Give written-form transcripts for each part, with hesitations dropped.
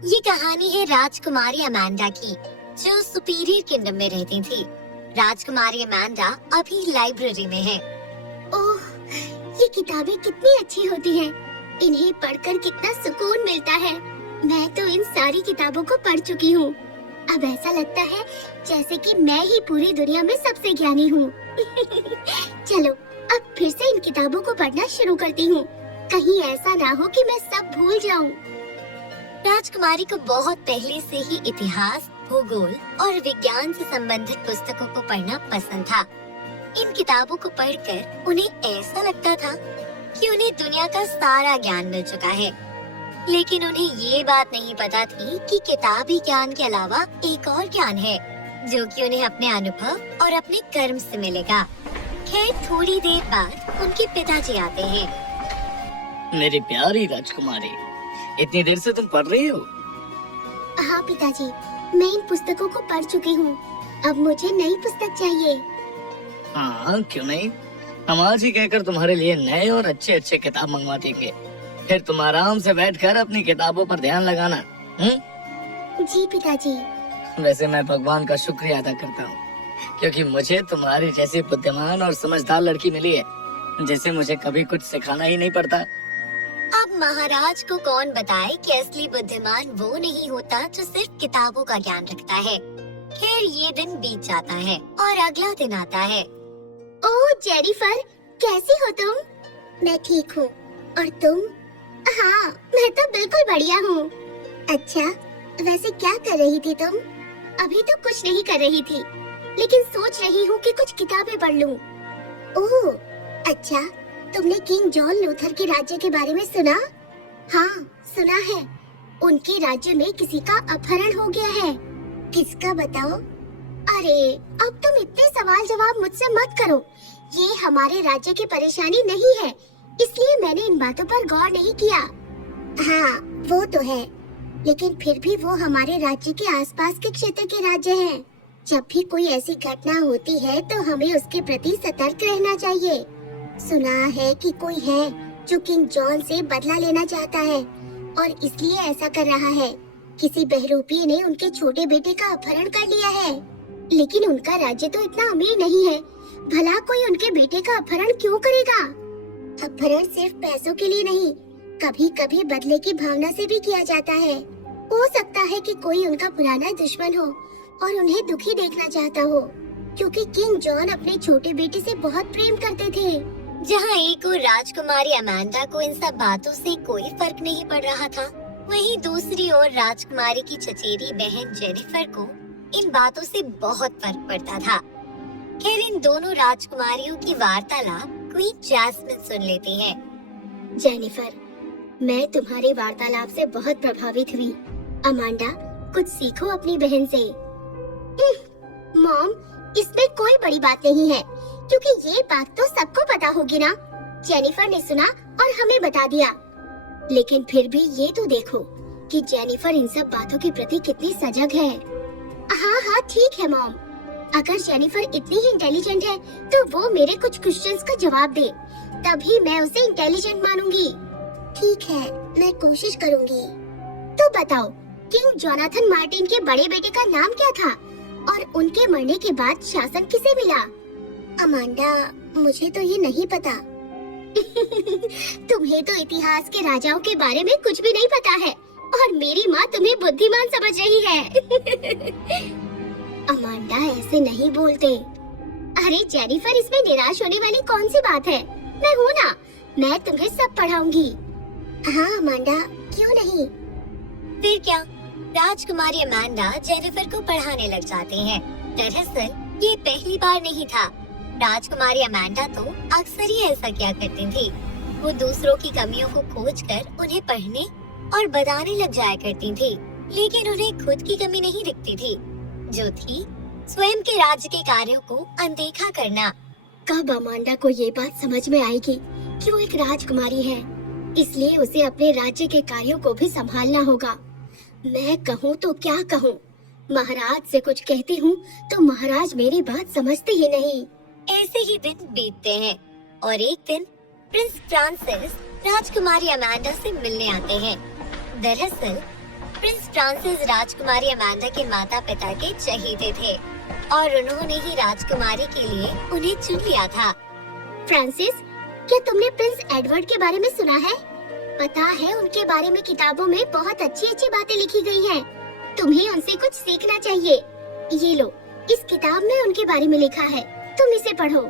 ये कहानी है राजकुमारी अमांडा की, जो सुपीरियर किंगडम में रहती थी। राजकुमारी अमांडा अभी लाइब्रेरी में है। ओह, ये किताबें कितनी अच्छी होती हैं। इन्हें पढ़कर कितना सुकून मिलता है। मैं तो इन सारी किताबों को पढ़ चुकी हूँ। अब ऐसा लगता है जैसे कि मैं ही पूरी दुनिया में सबसे ज्ञानी हूँ। चलो, अब फिर से इन किताबों को पढ़ना शुरू करती हूँ। कहीं ऐसा ना हो कि मैं सब भूल जाऊँ। राजकुमारी को बहुत पहले से ही इतिहास, भूगोल और विज्ञान से संबंधित पुस्तकों को पढ़ना पसंद था। इन किताबों को पढ़कर उन्हें ऐसा लगता था कि उन्हें दुनिया का सारा ज्ञान मिल चुका है। लेकिन उन्हें ये बात नहीं पता थी कि किताबी ज्ञान के अलावा एक और ज्ञान है, जो कि उन्हें अपने अनुभव और अपने कर्म से मिलेगा। खैर, थोड़ी देर बाद उनके पिताजी आते हैं। मेरी प्यारी राजकुमारी, इतनी देर से तुम पढ़ रही हो? हाँ पिताजी, मैं इन पुस्तकों को पढ़ चुकी हूँ। अब मुझे नई पुस्तक चाहिए। हाँ, क्यों नहीं। हम आज ही कहकर तुम्हारे लिए नए और अच्छे अच्छे किताब मंगवा देंगे। फिर तुम आराम से बैठकर अपनी किताबों पर ध्यान लगाना। जी पिताजी। वैसे मैं भगवान का शुक्रिया अदा करता हूँ, क्योंकि मुझे तुम्हारी जैसी बुद्धिमान और समझदार लड़की मिली है, जिसे मुझे कभी कुछ सिखाना ही नहीं पड़ता। अब महाराज को कौन बताए कि असली बुद्धिमान वो नहीं होता जो सिर्फ किताबों का ज्ञान रखता है। खैर, ये दिन बीत जाता है और अगला दिन आता है। ओह जेनिफर, कैसी हो तुम? मैं ठीक हूँ, और तुम? हाँ, मैं तो बिल्कुल बढ़िया हूँ। अच्छा, वैसे क्या कर रही थी तुम? अभी तो कुछ नहीं कर रही थी, लेकिन सोच रही हूँ कि कुछ किताबें पढ़ लूँ। ओह, अच्छा, तुमने किंग जॉन लूथर के राज्य के बारे में सुना? हाँ, सुना है। उनके राज्य में किसी का अपहरण हो गया है। किसका बताओ? अरे, अब तुम इतने सवाल जवाब मुझसे मत करो। ये हमारे राज्य की परेशानी नहीं है, इसलिए मैंने इन बातों पर गौर नहीं किया। हाँ, वो तो है, लेकिन फिर भी वो हमारे राज्य के आसपास के क्षेत्र के राज्य हैं। जब भी कोई ऐसी घटना होती है तो हमें उसके प्रति सतर्क रहना चाहिए। सुना है कि कोई है जो किंग जॉन से बदला लेना चाहता है और इसलिए ऐसा कर रहा है। किसी बहरूपी ने उनके छोटे बेटे का अपहरण कर लिया है, लेकिन उनका राज्य तो इतना अमीर नहीं है। भला कोई उनके बेटे का अपहरण क्यों करेगा? अपहरण सिर्फ पैसों के लिए नहीं, कभी-कभी बदले की भावना से भी किया जाता है। हो सकता है कि कोई उनका पुराना दुश्मन हो और उन्हें दुखी देखना चाहता हो, क्योंकि किंग जॉन अपने छोटे बेटे से बहुत प्रेम करते थे। जहाँ एक और राजकुमारी अमांडा को इन सब बातों से कोई फर्क नहीं पड़ रहा था, वहीं दूसरी ओर राजकुमारी की चचेरी बहन जेनिफर को इन बातों से बहुत फर्क पड़ता था। खैर, इन दोनों राजकुमारियों की वार्तालाप क्वीन जैस्मिन सुन लेती है। जेनिफर, मैं तुम्हारी वार्तालाप से बहुत प्रभावित हुई। अमांडा, कुछ सीखो अपनी बहन से। मॉम, इसमें कोई बड़ी बात नहीं है, क्योंकि ये बात तो सबको पता होगी ना। जेनिफर ने सुना और हमें बता दिया। लेकिन फिर भी ये तो देखो कि जेनिफर इन सब बातों के प्रति कितनी सजग है। हाँ हाँ, ठीक है मॉम। अगर जेनिफर इतनी ही इंटेलिजेंट है तो वो मेरे कुछ क्वेश्चंस का जवाब दे, तभी मैं उसे इंटेलिजेंट मानूंगी। ठीक है, मैं कोशिश करूंगी। तो बताओ, किंग जोनाथन मार्टिन के बड़े बेटे का नाम क्या था और उनके मरने के बाद शासन किसे मिला? अमांडा, मुझे तो ये नहीं पता। तुम्हें तो इतिहास के राजाओं के बारे में कुछ भी नहीं पता है और मेरी माँ तुम्हें बुद्धिमान समझ रही है। अमांडा, ऐसे नहीं बोलते। अरे जेनिफर, इसमें निराश होने वाली कौन सी बात है? मैं हूँ ना, मैं तुम्हें सब पढ़ाऊंगी। हाँ अमांडा, क्यों नहीं। फिर क्या, राजकुमारी अमांडा जेनिफर को पढ़ाने लग जाती हैं। दरअसल ये पहली बार नहीं था। राजकुमारी अमांडा तो अक्सर ही ऐसा किया करती थी। वो दूसरों की कमियों को खोजकर उन्हें पढ़ने और बताने लग जाया करती थी, लेकिन उन्हें खुद की कमी नहीं दिखती थी, जो थी स्वयं के राज्य के कार्यों को अनदेखा करना। कब अमांडा को ये बात समझ में आएगी कि वो एक राजकुमारी है, इसलिए उसे अपने राज्य के कार्यों को भी संभालना होगा। मैं कहूँ तो क्या कहूँ, महाराज से कुछ कहती हूँ तो महाराज मेरी बात समझते ही नहीं। ऐसे ही दिन बीतते हैं और एक दिन प्रिंस फ्रांसिस राजकुमारी अमांडा से मिलने आते हैं। दरअसल प्रिंस फ्रांसिस राजकुमारी अमांडा के माता पिता के चहेते थे और उन्होंने ही राजकुमारी के लिए उन्हें चुन लिया था। फ्रांसिस, क्या तुमने प्रिंस एडवर्ड के बारे में सुना है? पता है उनके बारे में किताबों में बहुत अच्छी अच्छी बातें लिखी गई हैं। तुम्हें उनसे कुछ सीखना चाहिए। ये लो, इस किताब में उनके बारे में लिखा है, तुम इसे पढ़ो।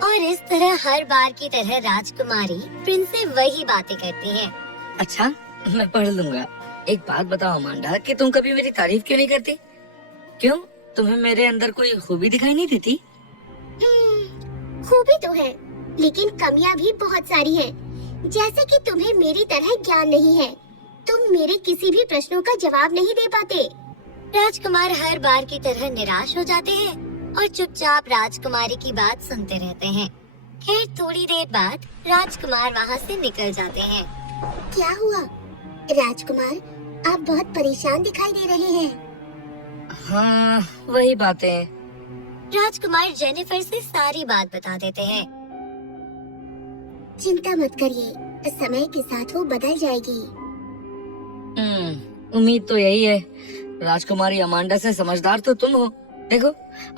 और इस तरह हर बार की तरह राजकुमारी प्रिंस से वही बातें करती है। अच्छा, मैं पढ़ लूंगा। एक बात बताओ अमांडा, कि तुम कभी मेरी तारीफ क्यों नहीं करती? क्यों, तुम्हें मेरे अंदर कोई खूबी दिखाई नहीं देती? खूबी तो है, लेकिन कमियां भी बहुत सारी हैं। जैसे कि तुम्हें मेरी तरह ज्ञान नहीं है, तुम मेरे किसी भी प्रश्नों का जवाब नहीं दे पाते। राजकुमार हर बार की तरह निराश हो जाते हैं और चुपचाप राजकुमारी की बात सुनते रहते हैं। खैर थोड़ी देर बाद राजकुमार वहाँ से निकल जाते हैं। क्या हुआ राजकुमार, आप बहुत परेशान दिखाई दे रहे हैं। हाँ, वही बातें। राजकुमार जेनिफर से सारी बात बता देते हैं। चिंता मत करिए, समय के साथ वो बदल जाएगी। उम्मीद तो यही है। राजकुमारी अमांडा से समझदार तो तुम हो। देखो,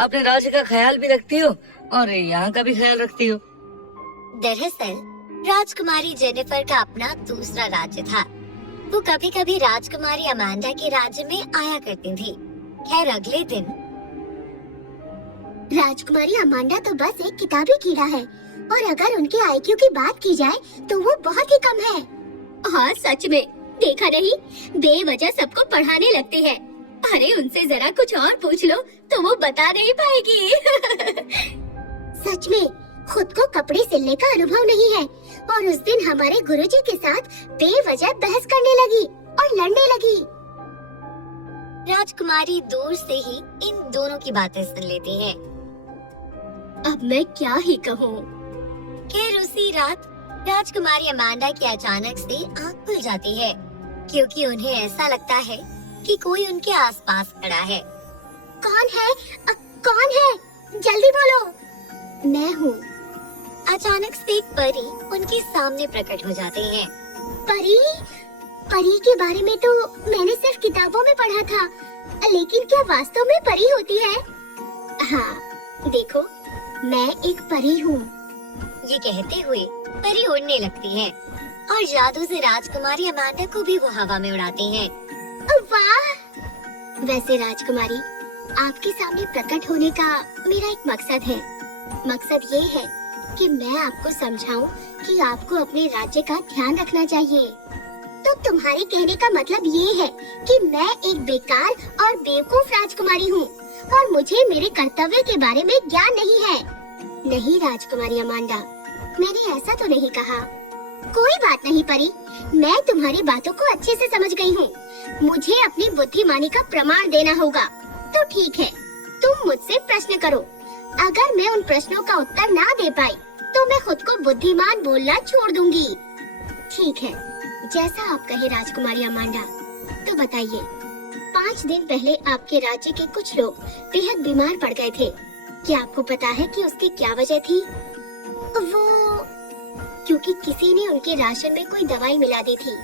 अपने राज्य का ख्याल भी रखती हो और यहाँ का भी ख्याल रखती हो। दरअसल राजकुमारी जेनिफर का अपना दूसरा राज्य था। वो कभी कभी राजकुमारी अमांडा के राज्य में आया करती थी। खैर अगले दिन राजकुमारी अमांडा तो बस एक किताबी कीड़ा है, और अगर उनके आईक्यू की बात की जाए तो वो बहुत ही कम है। हाँ सच में, देखा नहीं, बेवजह सबको पढ़ाने लगते हैं। अरे उनसे जरा कुछ और पूछ लो तो वो बता नहीं पाएगी। सच में, खुद को कपड़े सिलने का अनुभव नहीं है, और उस दिन हमारे गुरुजी के साथ बेवजह बहस करने लगी और लड़ने लगी। राजकुमारी दूर से ही इन दोनों की बातें सुन लेती है। अब मैं क्या ही कहूँ। खैर उसी रात राजकुमारी अमांडा की अचानक से आँख खुल जाती है, क्योंकि उन्हें ऐसा लगता है कि कोई उनके आसपास खड़ा है। कौन है? कौन है? जल्दी बोलो। मैं हूँ। अचानक से एक परी उनके सामने प्रकट हो जाती है। परी? परी के बारे में तो मैंने सिर्फ किताबों में पढ़ा था, लेकिन क्या वास्तव में परी होती है? हाँ, देखो, मैं एक परी हूँ। ये कहते हुए परी उड़ने लगती है और जादू से राजकुमारी अमांडा को भी वो हवा में उड़ाती है। वाह! वैसे राजकुमारी, आपके सामने प्रकट होने का मेरा एक मकसद है। मकसद ये है कि मैं आपको समझाऊं कि आपको अपने राज्य का ध्यान रखना चाहिए। तो तुम्हारे कहने का मतलब ये है कि मैं एक बेकार और बेवकूफ राजकुमारी हूँ और मुझे मेरे कर्तव्य के बारे में ज्ञान नहीं है। नहीं राजकुमारी अमांडा, मैंने ऐसा तो नहीं कहा। कोई बात नहीं परी, मैं तुम्हारी बातों को अच्छे से समझ गई हूँ। मुझे अपनी बुद्धिमानी का प्रमाण देना होगा। तो ठीक है, तुम मुझसे प्रश्न करो। अगर मैं उन प्रश्नों का उत्तर ना दे पाई तो मैं खुद को बुद्धिमान बोलना छोड़ दूंगी। ठीक है, जैसा आप कहे राजकुमारी अमांडा। तो बताइए, 5 दिन पहले आपके राज्य के कुछ लोग बेहद बीमार पड़ गए थे। क्या आपको पता है कि उसकी क्या वजह थी? वो क्योंकि किसी ने उनके राशन में कोई दवाई मिला दी थी,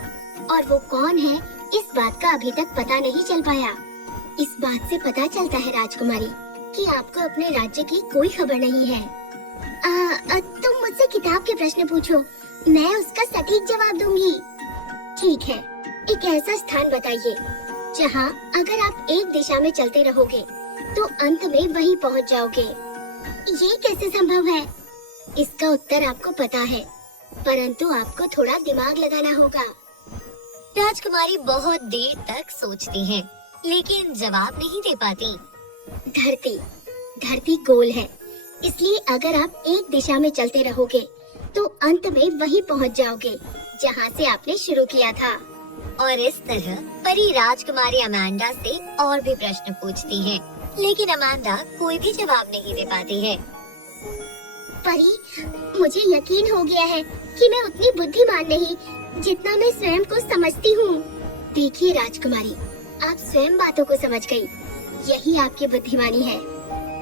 और वो कौन है इस बात का अभी तक पता नहीं चल पाया। इस बात से पता चलता है राजकुमारी कि आपको अपने राज्य की कोई खबर नहीं है। तुम मुझसे किताब के प्रश्न पूछो, मैं उसका सटीक जवाब दूंगी। ठीक है, एक ऐसा स्थान बताइए जहाँ अगर आप एक दिशा में चलते रहोगे तो अंत में वहीं पहुँच जाओगे। ये कैसे संभव है? इसका उत्तर आपको पता है, परंतु आपको थोड़ा दिमाग लगाना होगा। राजकुमारी बहुत देर तक सोचती है, लेकिन जवाब नहीं दे पाती। धरती गोल है, इसलिए अगर आप एक दिशा में चलते रहोगे तो अंत में वहीं पहुंच जाओगे जहां से आपने शुरू किया था। और इस तरह परी राजकुमारी अमांडा से और भी प्रश्न पूछती है, लेकिन अमांडा कोई भी जवाब नहीं दे पाती है। परी, मुझे यकीन हो गया है कि मैं उतनी बुद्धिमान नहीं जितना मैं स्वयं को समझती हूँ। देखिए राजकुमारी, आप स्वयं बातों को समझ गई, यही आपकी बुद्धिमानी है।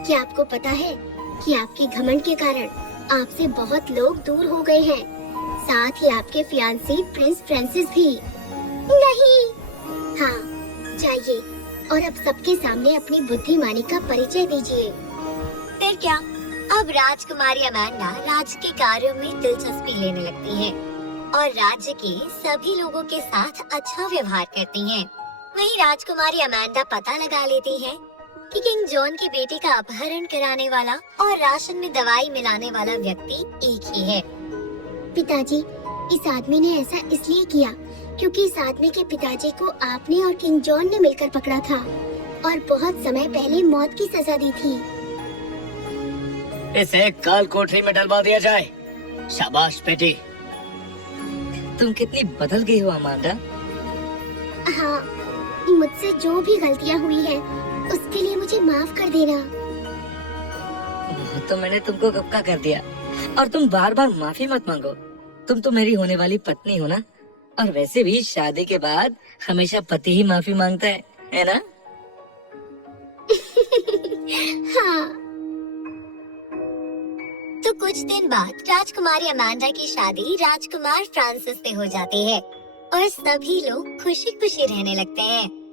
क्या आपको पता है कि आपके घमंड के कारण आपसे बहुत लोग दूर हो गए हैं, साथ ही आपके फियांसी प्रिंस फ्रांसिस भी। नहीं। हाँ, जाइए और अब सबके सामने अपनी बुद्धिमानी का परिचय दीजिए। फिर क्या, अब राजकुमारी अमांडा राज्य के कार्यों में दिलचस्पी लेने लगती है और राज्य के सभी लोगों के साथ अच्छा व्यवहार करती हैं। वहीं राजकुमारी अमांडा पता लगा लेती है कि किंग जॉन की बेटी का अपहरण कराने वाला और राशन में दवाई मिलाने वाला व्यक्ति एक ही है। पिताजी, इस आदमी ने ऐसा इसलिए किया क्योंकि इस आदमी के पिताजी को आपने और किंग जॉन ने मिलकर पकड़ा था और बहुत समय पहले मौत की सजा दी थी। इसे काल कोठरी में डलवा दिया जाए। शाबाश बेटी, तुम कितनी बदल गई हो अमांडा। हाँ, मुझसे जो भी गलतियाँ हुई है उसके लिए मुझे माफ कर देना। वो तो मैंने तुमको कब का कर दिया, और तुम बार बार माफी मत मांगो। तुम तो मेरी होने वाली पत्नी हो ना, और वैसे भी शादी के बाद हमेशा पति ही माफी मांगता है ना? हाँ। तो कुछ दिन बाद राजकुमारी अमांडा की शादी राजकुमार फ्रांसिस से हो जाती है और सभी लोग खुशी खुशी रहने लगते हैं।